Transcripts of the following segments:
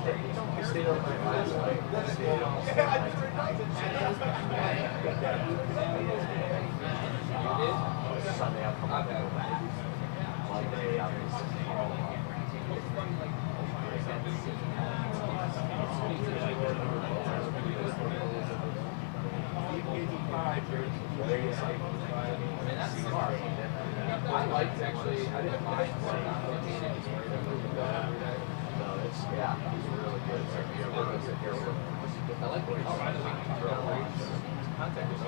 stayed overnight last night. Stayed almost all night. Sunday I'll come up and go back. Monday obviously. I liked actually, I didn't mind Yeah, it's really good. I like what you're trying to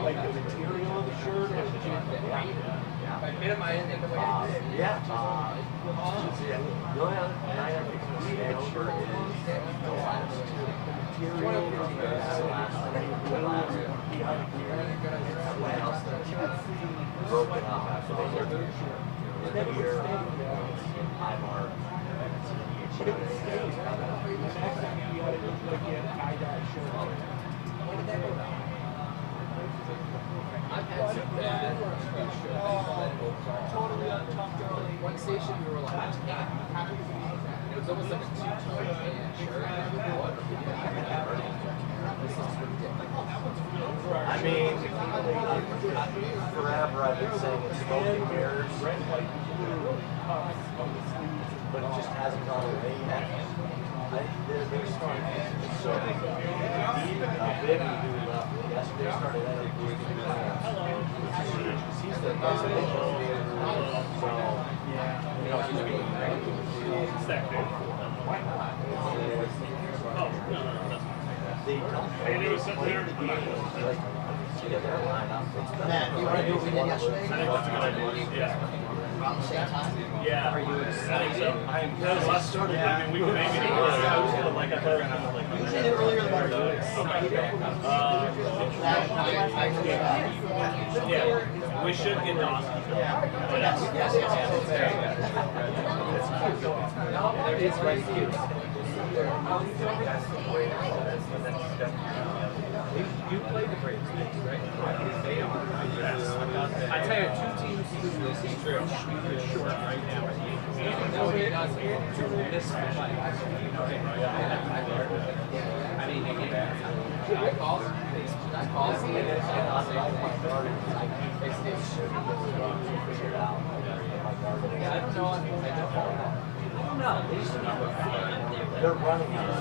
Like the material of the shirt? By minimizing it the way I did. Yeah. The only other thing I have to consider is the material from the last everyone else that's broken up after they look here. IMAR. I've had some bad one station we were like, it was almost like a two-tone tan shirt. I mean, forever I've been saying it's smoke and mirrors, but it just hasn't gone away yet. They're starting so Bibby, who yesterday started at he's the best pitcher. So, you know, he's being great. Why not? They don't play the game like their lineup. Matt, you want to do what we did yesterday? I think that's a good idea. Yeah. Around the same time? Yeah. Are you excited? I am. Let's start it. I mean, we can maybe do it. I was feeling like I thought like. Usually the earlier the better. Yeah. We should get Dawson. Yes. It's very cute. You played the Braves, right? They are. I tell you, two teams who this is true. Short right now. No, he doesn't. This fight. I mean, I called. I don't know. They're running out of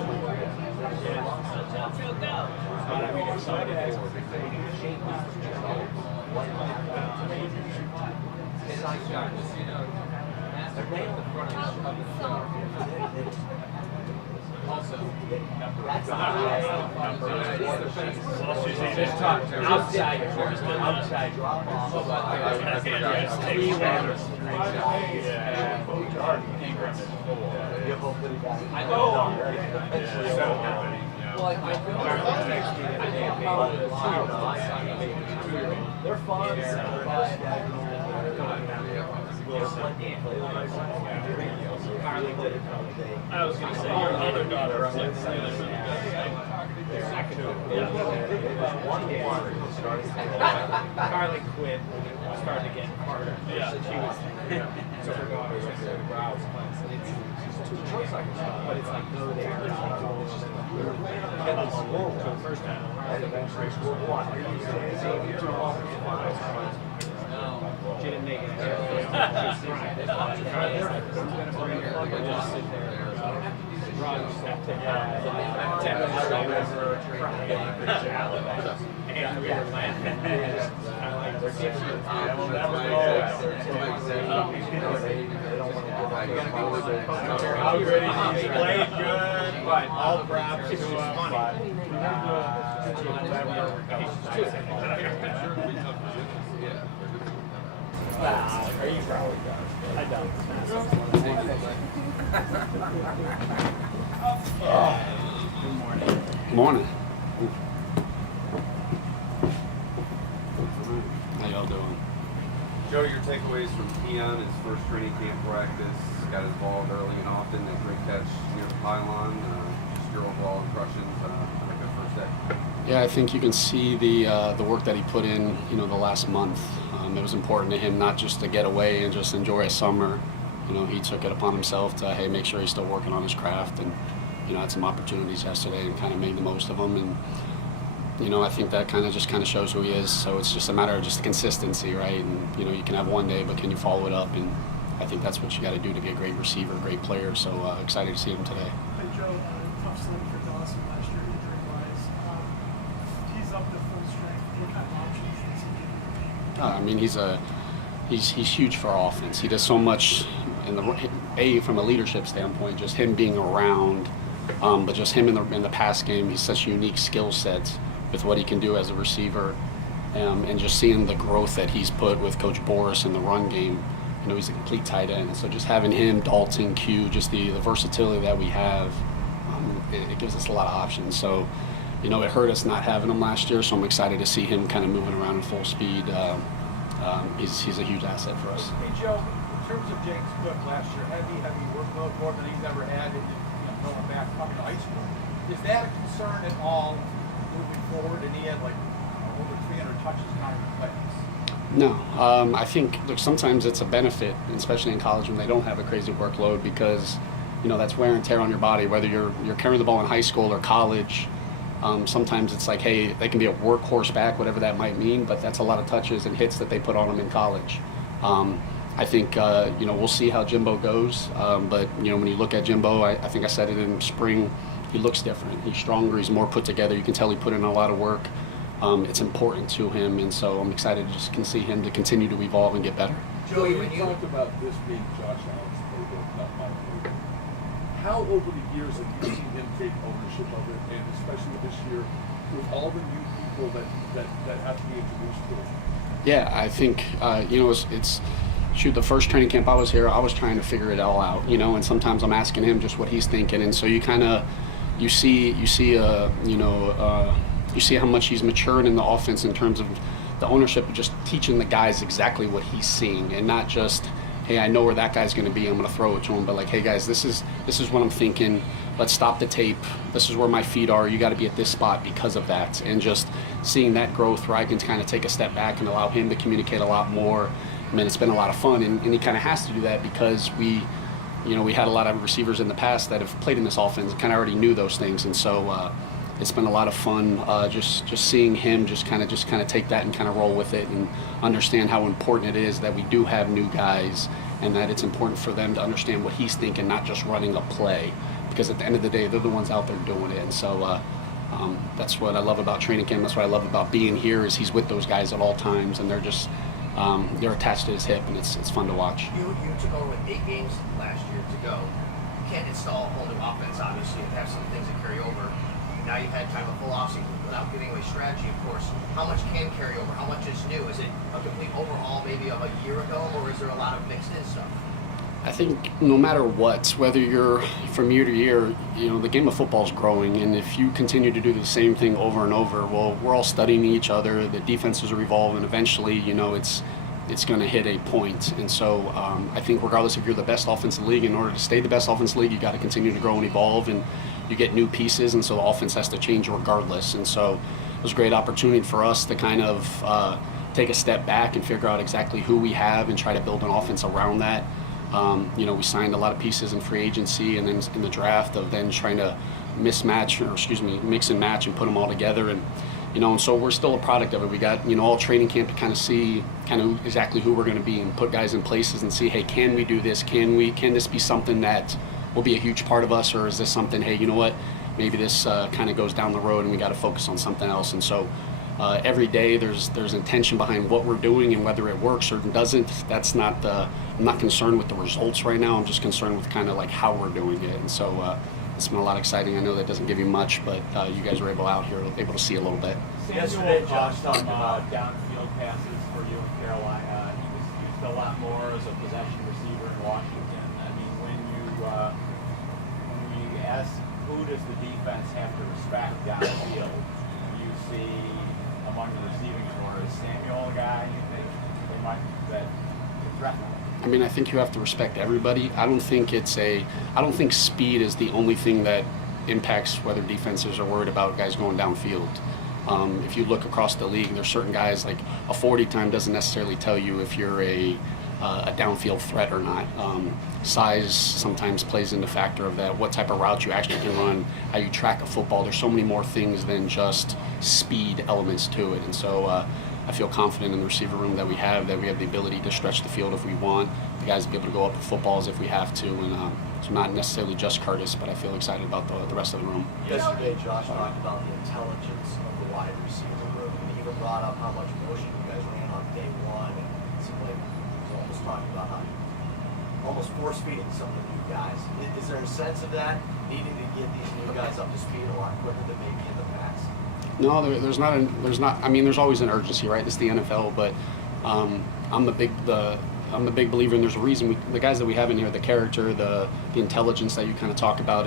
Also, outside drop off. I know. Well, I feel they're fun. I was going to say, your other daughter was like really, really Carly quit, started to get harder. Yeah. She was, so her daughter was like, wow, it's fun. So it's two choice like that, but it's like, no, they are not. It's just like, get the score for the first time. She didn't make it. And we were laughing. How good he's played good, but all props to him. Are you probably done? I don't. Good morning. Morning. How y'all doing? Joe, your takeaways from Keon, his first training camp practice, got his ball early and often, that great catch near the pylon, just your overall impressions on a good first day. Yeah, I think you can see the work that he put in, the last month. It was important to him not just to get away and just enjoy a summer. He took it upon himself to, hey, make sure he's still working on his craft, and had some opportunities yesterday and kind of made the most of them. And I think that kind of shows who he is. So it's just a matter of just consistency, right? And you can have one day, but can you follow it up? And I think that's what you got to do to be a great receiver, great player. So excited to see him today. Hey Joe, tough slate for Dawson last year injury-wise. He's up to full strength. What kind of options does he give? He's huge for our offense. He does so much from a leadership standpoint, just him being around, but just him in the pass game. He's such a unique skill set with what he can do as a receiver, and just seeing the growth that he's put with Coach Boris in the run game. He's a complete tight end, and so just having him, Dalton, Q, just the versatility that we have, it gives us a lot of options. So, it hurt us not having him last year, so I'm excited to see him kind of moving around in full speed. He's a huge asset for us. Hey Joe, in terms of James Cook last year, heavy workload, more than he's ever had going back coming to high school. Is that a concern at all moving forward? And he had over 300 touches non-plays. No, I think sometimes it's a benefit, especially in college when they don't have a crazy workload, because that's wear and tear on your body. Whether you're carrying the ball in high school or college, sometimes it's like, hey, they can be a workhorse back, whatever that might mean, but that's a lot of touches and hits that they put on them in college. I think we'll see how Jimbo goes, but when you look at Jimbo, I think I said it in spring, he looks different. He's stronger. He's more put together. You can tell he put in a lot of work. It's important to him, and so I'm excited to just see him to continue to evolve and get better. Joey, when you talked about this being Josh Allen's playbook, not my playbook, how over the years have you seen him take ownership of it, and especially this year with all the new people that have to be introduced to him? Yeah, I think it's the first training camp I was here, I was trying to figure it all out, and sometimes I'm asking him just what he's thinking, and so you see how much he's matured in the offense in terms of the ownership of just teaching the guys exactly what he's seeing, and not just, hey, I know where that guy's going to be, I'm going to throw it to him, but like, hey guys, this is what I'm thinking. Let's stop the tape. This is where my feet are. You got to be at this spot because of that, and just seeing that growth where I can kind of take a step back and allow him to communicate a lot more. I mean, it's been a lot of fun, and he kind of has to do that because we had a lot of receivers in the past that have played in this offense and kind of already knew those things, and so it's been a lot of fun just seeing him just kind of take that and kind of roll with it and understand how important it is that we do have new guys, and that it's important for them to understand what he's thinking, not just running a play, because at the end of the day, they're the ones out there doing it. And so that's what I love about training camp. That's what I love about being here, is he's with those guys at all times, and they're just they're attached to his hip, and it's fun to watch. You took over with 8 games last year to go. You can't install a whole new offense, obviously, and have some things that carry over. Now you've had kind of a full offseason without giving away strategy, of course. How much can carry over? How much is new? Is it a complete overhaul maybe of a year ago, or is there a lot of mixed in stuff? I think no matter what, whether you're from year to year, the game of football is growing, and if you continue to do the same thing over and over, well, we're all studying each other. The defenses are evolving. Eventually, it's going to hit a point. And so I think regardless if you're the best offense in the league, in order to stay the best offense in the league, you got to continue to grow and evolve, and you get new pieces, and so the offense has to change regardless. And so it was a great opportunity for us to kind of take a step back and figure out exactly who we have and try to build an offense around that. We signed a lot of pieces in free agency and then in the draft of then trying to mix and match and put them all together. And so we're still a product of it. We got, all training camp to kind of see exactly who we're going to be and put guys in places and see, hey, can we do this? Can this be something that will be a huge part of us, or is this something, hey, you know what, maybe this kind of goes down the road and we got to focus on something else. And so every day there's intention behind what we're doing, and whether it works or doesn't, that's not I'm not concerned with the results right now. I'm just concerned with kind of like how we're doing it. And so it's been a lot exciting. I know that doesn't give you much, but you guys were able to see a little bit. Yesterday, Josh talked about downfield passes for you in Carolina. He was used a lot more as a possession receiver in Washington. I mean, when we ask who does the defense have to respect downfield, you see among the receiving corps, is Samuel a guy you think they might that could threaten him? I mean, I think you have to respect everybody. I don't think speed is the only thing that impacts whether defenses are worried about guys going downfield. If you look across the league, there's certain guys, like a 40 time doesn't necessarily tell you if you're a a downfield threat or not. Size sometimes plays into factor of that, what type of route you actually can run, how you track a football. There's so many more things than just speed elements to it. And so I feel confident in the receiver room that we have the ability to stretch the field if we want, the guys to be able to go up with footballs if we have to. And so not necessarily just Curtis, but I feel excited about the rest of the room. Yesterday, Josh talked about the intelligence of the wide receiver room, and he even brought up how much motion you guys ran on day one. And it seemed like he was almost talking about how you almost force-feeding some of the new guys. Is there a sense of that, needing to get these new guys up to speed a lot quicker than maybe in the past? No, there's not. I mean, there's always an urgency, right? This is the NFL, but I'm the big believer, and there's a reason the guys that we have in here, the character, the intelligence that you kind of talk about,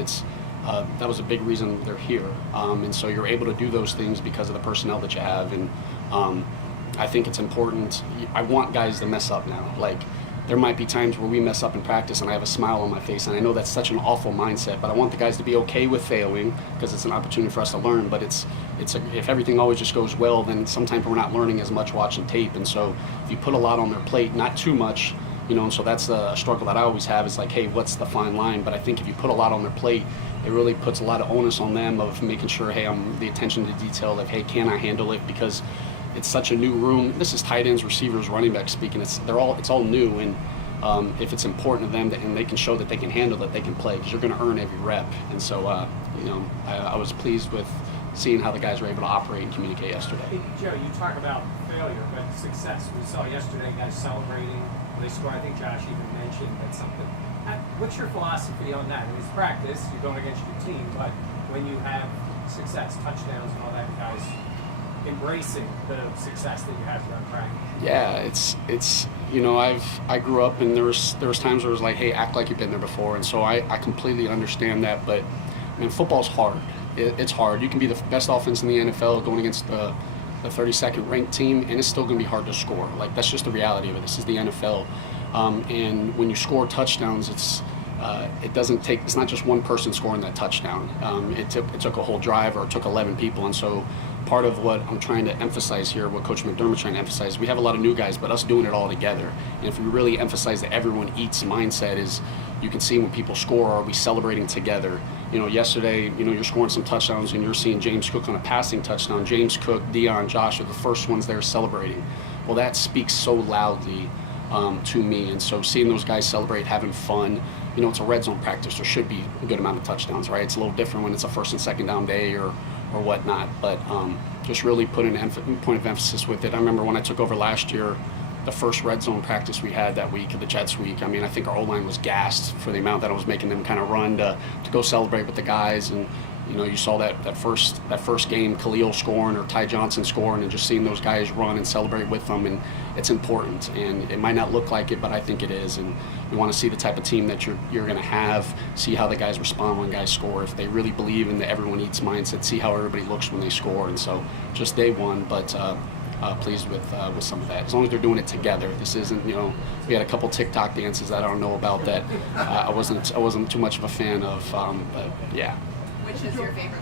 that was a big reason they're here. And so you're able to do those things because of the personnel that you have. And I think it's important. I want guys to mess up now. Like, there might be times where we mess up in practice and I have a smile on my face, and I know that's such an awful mindset, but I want the guys to be okay with failing because it's an opportunity for us to learn. But if everything always just goes well, then sometimes we're not learning as much watching tape. And so if you put a lot on their plate, not too much, and so that's a struggle that I always have. Is like, hey, what's the fine line? But I think if you put a lot on their plate, it really puts a lot of onus on them of making sure, hey, I'm the attention to detail of, hey, can I handle it? Because it's such a new room. This is tight ends, receivers, running backs speaking. It's all new, and if it's important to them and they can show that they can handle it, they can play, because you're going to earn every rep. And so, I was pleased with seeing how the guys were able to operate and communicate yesterday. Hey, Joe, you talk about failure, but success. We saw yesterday guys celebrating when they scored. I think Josh even mentioned that something. What's your philosophy on that? It's practice, you're going against your team, but when you have success, touchdowns and all that, guys embracing the success that you have here on practice. Yeah, it's I grew up, and there was times where it was like, hey, act like you've been there before. And so I completely understand that. But football's hard. It's hard. You can be the best offense in the NFL going against the 32nd ranked team, and it's still going to be hard to score. Like, that's just the reality of it. This is the NFL. And when you score touchdowns, it's not just one person scoring that touchdown. It took a whole drive, or it took 11 people. And so part of what I'm trying to emphasize here, what Coach McDermott's trying to emphasize, we have a lot of new guys, but us doing it all together. And if we really emphasize the everyone eats mindset, is you can see when people score, are we celebrating together? Yesterday, you're scoring some touchdowns and you're seeing James Cook on a passing touchdown. James Cook, Dion, Josh are the first ones there celebrating. Well, that speaks so loudly to me. And so seeing those guys celebrate, having fun, it's a red zone practice. There should be a good amount of touchdowns, right? It's a little different when it's a first and second down day or whatnot. But just really putting a point of emphasis with it. I remember when I took over last year, the first red zone practice we had that week, the Jets week, I think our O-line was gassed for the amount that I was making them kind of run to go celebrate with the guys. And you saw that first game, Khalil scoring or Ty Johnson scoring, and just seeing those guys run and celebrate with them. And it's important, and it might not look like it, but I think it is. And you want to see the type of team that you're going to have, see how the guys respond when guys score. If they really believe in the everyone eats mindset, see how everybody looks when they score. And so just day one, but pleased with some of that. As long as they're doing it together. This isn't, we had a couple TikTok dances that I don't know about that I wasn't too much of a fan of, but yeah. Which is your favorite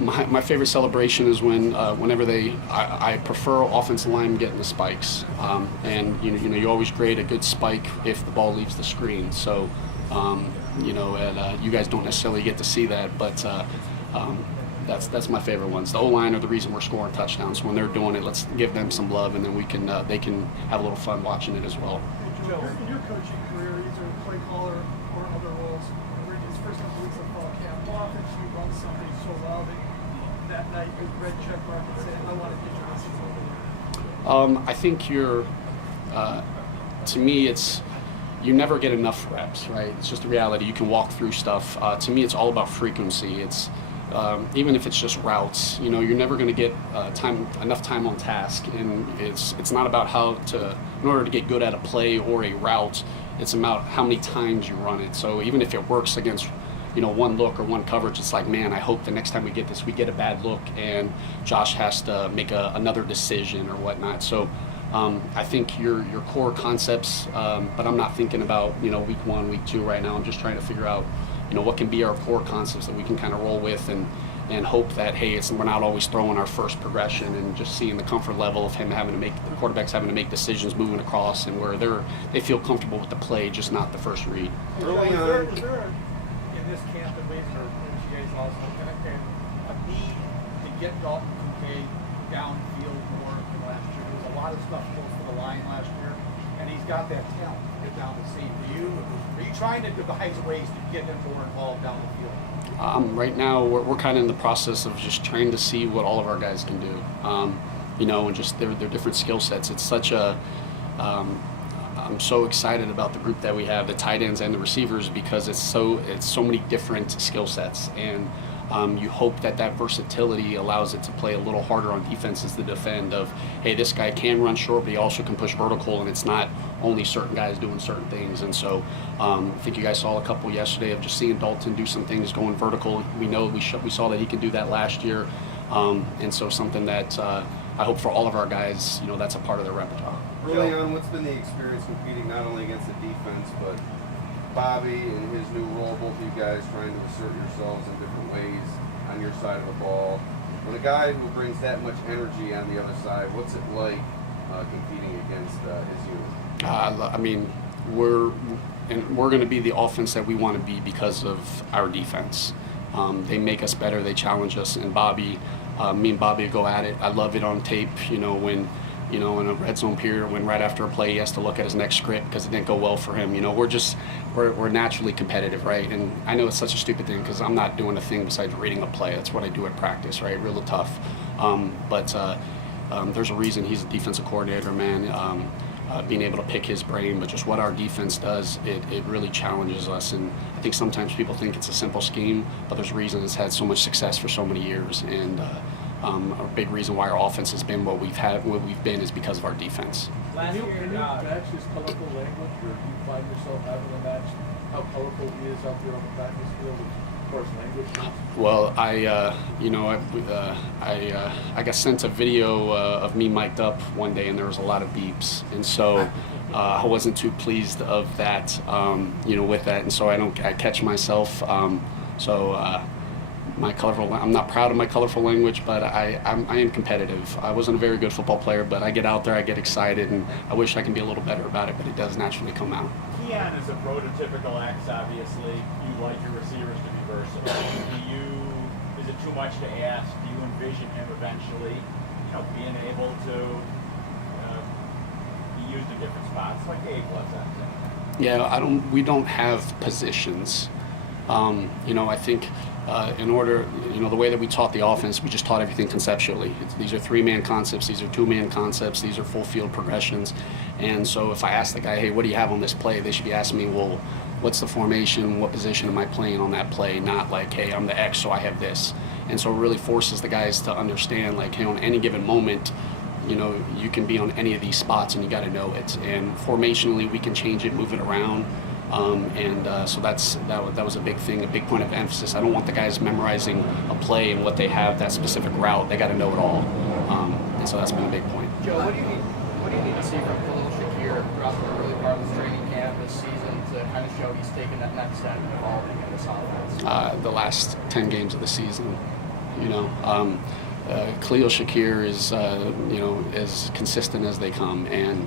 celebration? My favorite celebration is whenever I prefer offensive linemen getting the spikes, and you always grade a good spike if the ball leaves the screen. So you guys don't necessarily get to see that, but that's my favorite ones. The O-line are the reason we're scoring touchdowns. When they're doing it, let's give them some love, and then they can have a little fun watching it as well. Joe, in your coaching career, either play caller or other roles, during his first couple weeks of fall camp, how often do you run something so well that night with red check mark and say, I want to get your misses over there? I think to me, you never get enough reps, right? It's just the reality. You can walk through stuff. To me, it's all about frequency. It's even if it's just routes, you're never going to get enough time on task, and it's not about in order to get good at a play or a route, it's about how many times you run it. So even if it works against one look or one coverage, it's like, man, I hope the next time we get this, we get a bad look and Josh has to make another decision or whatnot. So I think your core concepts, but I'm not thinking about week 1, week 2 right now. I'm just trying to figure out what can be our core concepts that we can kind of roll with and hope that, hey, we're not always throwing our first progression, and just seeing the comfort level of him having to make, the quarterbacks having to make decisions moving across, and where they feel comfortable with the play, just not the first read. Early Is on, there in this camp at least, or you guys also, a need to get Dalton Kincaid downfield more than last year? There was a lot of stuff close to the line last year, and he's got that talent to get down the seam. Are you trying to devise ways to get him more involved down the field? Right now, we're kind of in the process of just trying to see what all of our guys can do, and just their different skill sets. It's such a I'm so excited about the group that we have, the tight ends and the receivers, because it's so many different skill sets, and you hope that versatility allows it to play a little harder on defenses to defend. Of, hey, this guy can run short, but he also can push vertical, and it's not only certain guys doing certain things. And so I think you guys saw a couple yesterday of just seeing Dalton do some things going vertical. We know we saw that he could do that last year, and so something that I hope for all of our guys, that's a part of their repertoire. early on, what's been the experience competing not only against the defense, but Bobby and his new role, both of you guys trying to assert yourselves in different ways on your side of the ball? When a guy who brings that much energy on the other side, what's it like competing against his unit? I mean, we're going to be the offense that we want to be because of our defense. They make us better. They challenge us. And Bobby, me and Bobby go at it. I love it on tape. When in a red zone period, when right after a play he has to look at his next script because it didn't go well for him. We're naturally competitive, right? And I know it's such a stupid thing because I'm not doing a thing besides reading a play. That's what I do at practice, right? Really tough. But there's a reason he's a defensive coordinator, man. Being able to pick his brain, but just what our defense does, it really challenges us. And I think sometimes people think it's a simple scheme, but there's reasons it's had so much success for so many years. And a big reason why our offense has been what we've been is because of our defense. Can you match his colorful language, or do you find yourself having to match how colorful he is out there on the practice field as far as language? Well, I got sent a video of me mic'd up one day, and there was a lot of beeps, and so I wasn't too pleased of that, with that, and so I catch myself. I'm not proud of my colorful language, but I am competitive. I wasn't a very good football player, but I get out there, I get excited, and I wish I can be a little better about it, but it does naturally come out. Keon is a prototypical X, obviously. You like your receivers to be versatile. Is it too much to ask? Do you envision him eventually, being able to be used in different spots like Gabe was? Yeah, we don't have positions. I think in order, the way that we taught the offense, we just taught everything conceptually. These are 3-man concepts, these are 2-man concepts, these are full field progressions. And so if I ask the guy, hey, what do you have on this play? They should be asking me, well, what's the formation? What position am I playing on that play? Not like, hey, I'm the X, so I have this. And so it really forces the guys to understand, like, hey, on any given moment, you can be on any of these spots and you got to know it. And formationally, we can change it, move it around. So that was a big thing, a big point of emphasis. I don't want the guys memorizing a play and what they have, that specific route. They got to know it all. And so that's been a big point. Joe, what do you need to see from Khalil Shakir throughout the early part of the training camp this season to kind of show he's taking that next step and evolving in this offense? The last 10 games of the season, Khalil Shakir is, as consistent as they come. And,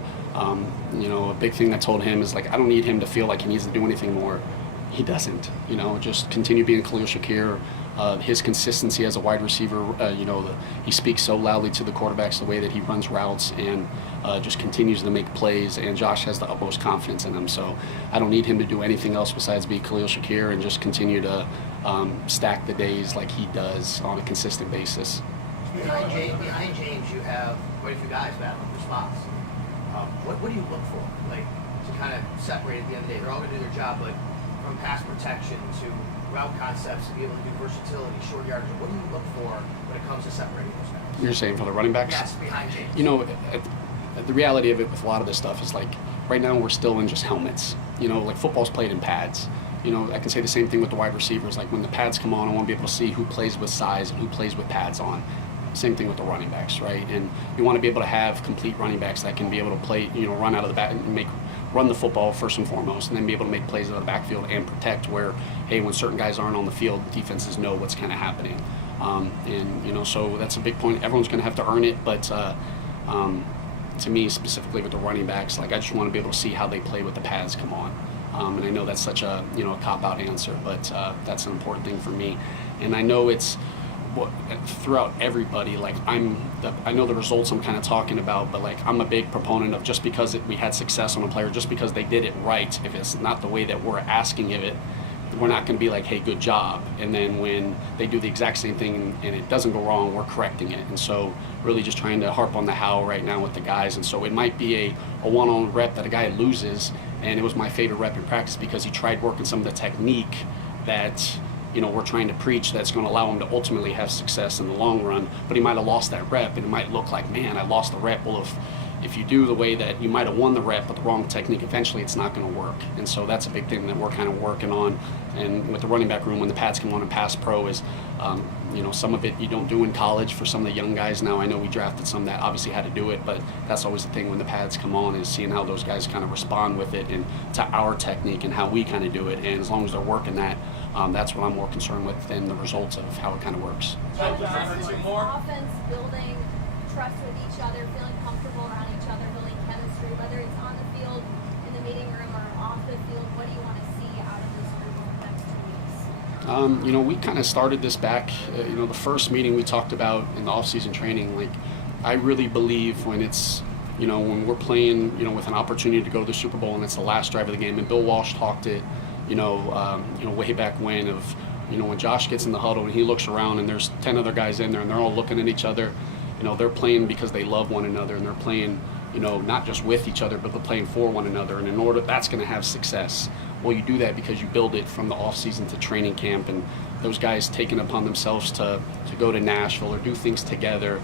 a big thing I told him is, like, I don't need him to feel like he needs to do anything more. He doesn't, just continue being Khalil Shakir. His consistency as a wide receiver, he speaks so loudly to the quarterbacks, the way that he runs routes, and just continues to make plays, and Josh has the utmost confidence in him. So I don't need him to do anything else besides be Khalil Shakir and just continue to stack the days like he does on a consistent basis. Behind James, you have quite a few guys battling for spots. What do you look for, like, to kind of separate at the end of the day? They're all going to do their job, but from pass protection to route concepts, to be able to do versatility, short yardage, what do you look for when it comes to separating those guys? You're saying for the running backs? Yes, behind James. The reality of it with a lot of this stuff is, like, right now we're still in just helmets. Like, football's played in pads. I can say the same thing with the wide receivers. Like, when the pads come on, I want to be able to see who plays with size and who plays with pads on. Same thing with the running backs, right? And you want to be able to have complete running backs that can be able to play, run out of the back and make run the football first and foremost, and then be able to make plays out of the backfield and protect where, hey, when certain guys aren't on the field, defenses know what's kind of happening. And, you know, so that's a big point. Everyone's going to have to earn it, but to me, specifically with the running backs, like I just want to be able to see how they play with the pads come on. And I know that's such a, you know, a cop-out answer, but that's an important thing for me. And I know it's throughout everybody, like I know the results I'm kind of talking about, but like I'm a big proponent of just because we had success on a player, just because they did it right, if it's not the way that we're asking of it, we're not going to be like, hey, good job. And then when they do the exact same thing and it doesn't go wrong, we're correcting it. And so really just trying to harp on the how right now with the guys. And so it might be a one-on rep that a guy loses, and it was my favorite rep in practice because he tried working some of the technique that, you know, we're trying to preach that's going to allow him to ultimately have success in the long run. But he might have lost that rep, and it might look like, man, I lost the rep. Well, if you do the way that you might have won the rep but the wrong technique, eventually it's not going to work. And so that's a big thing that we're kind of working on. And with the running back room, when the pads come on and pass pro is, you know, some of it you don't do in college for some of the young guys now. I know we drafted some that obviously had to do it, but that's always the thing when the pads come on is seeing how those guys kind of respond with it and to our technique and how we kind of do it. And as long as they're working that, that's what I'm more concerned with than the results of how it kind of works. Offense building trust with each other, feeling comfortable around each other, building chemistry, whether it's on the field, in the meeting room, or off the field. What do you want to see out of this group over the next 2 weeks? You know, we kind of started this back, you know, the first meeting we talked about in the off-season training. Like, I really believe when it's, you know, when we're playing, you know, with an opportunity to go to the Super Bowl and it's the last drive of the game, and Bill Walsh talked it, you know, way back when of, you know, when Josh gets in the huddle and he looks around and there's 10 other guys in there and they're all looking at each other. You know, they're playing because they love one another, and they're playing, you know, not just with each other, but they're playing for one another. And in order, that's going to have success. Well, you do that because you build it from the off season to training camp, and those guys taking upon themselves to go to Nashville or do things together.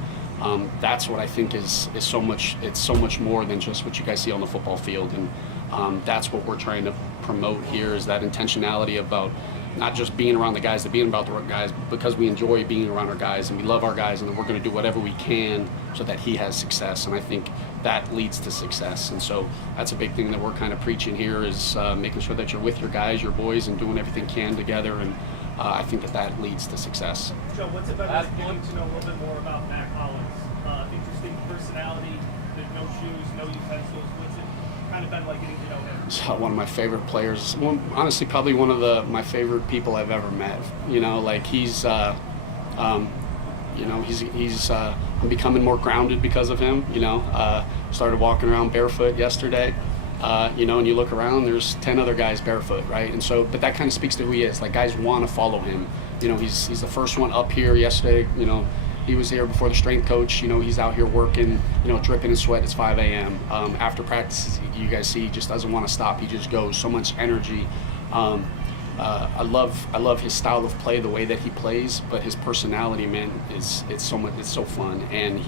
That's what I think is so much. It's so much more than just what you guys see on the football field, and that's what we're trying to promote here is that intentionality about not just being around the guys, but being about the guys because we enjoy being around our guys and we love our guys, and then we're going to do whatever we can so that he has success. And I think that leads to success. And so that's a big thing that we're kind of preaching here is making sure that you're with your guys, your boys, and doing everything you can together. And I think that leads to success. Joe, what's it about getting to know a little bit more about Matt Collins? Interesting personality, no shoes, no utensils. What's it kind of been like getting to know him? One of my favorite players. Honestly, probably one of my favorite people I've ever met. You know, like he's, you know, he's. I'm becoming more grounded because of him. You know, started walking around barefoot yesterday. You know, and you look around, there's 10 other guys barefoot, right? And so, but that kind of speaks to who he is. Like guys want to follow him. You know, he's the first one up here yesterday. You know, he was here before the strength coach. You know, he's out here working, you know, dripping in sweat. It's 5 a.m. After practice, you guys see, he just doesn't want to stop. He just goes. So much energy. I love his style of play, the way that he plays, but his personality, man, it's so fun. And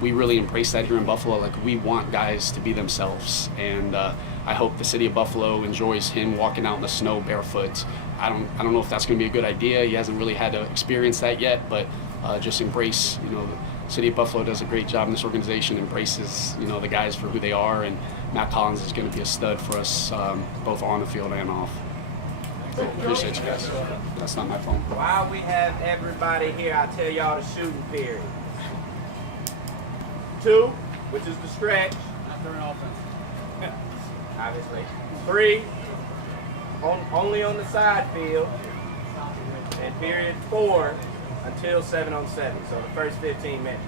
we really embrace that here in Buffalo. Like we want guys to be themselves, and I hope the city of Buffalo enjoys him walking out in the snow barefoot. I don't know if that's going to be a good idea. He hasn't really had to experience that yet, but just embrace. You know, the city of Buffalo does a great job in this organization. Embraces, you know, the guys for who they are, and Matt Collins is going to be a stud for us, both on the field and off. Appreciate you guys. That's not my phone. While we have everybody here, I'll tell y'all the shooting period. 2, which is the stretch. Not during offense. Obviously. 3, only on the side field. And period 4 until 7-on-7. So the first 15 minutes.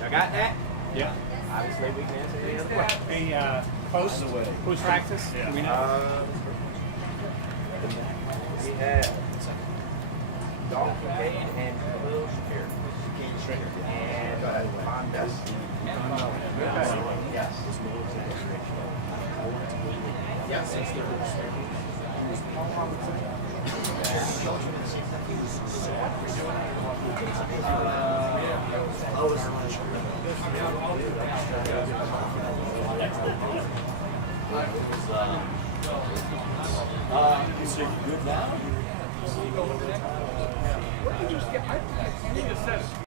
Y'all got that? Yeah. Obviously, we can answer any other question. A post practice? Yeah. We have Dalton Kincaid and Will Shapiro. And Honda. Yes. Is it good now? He just said it.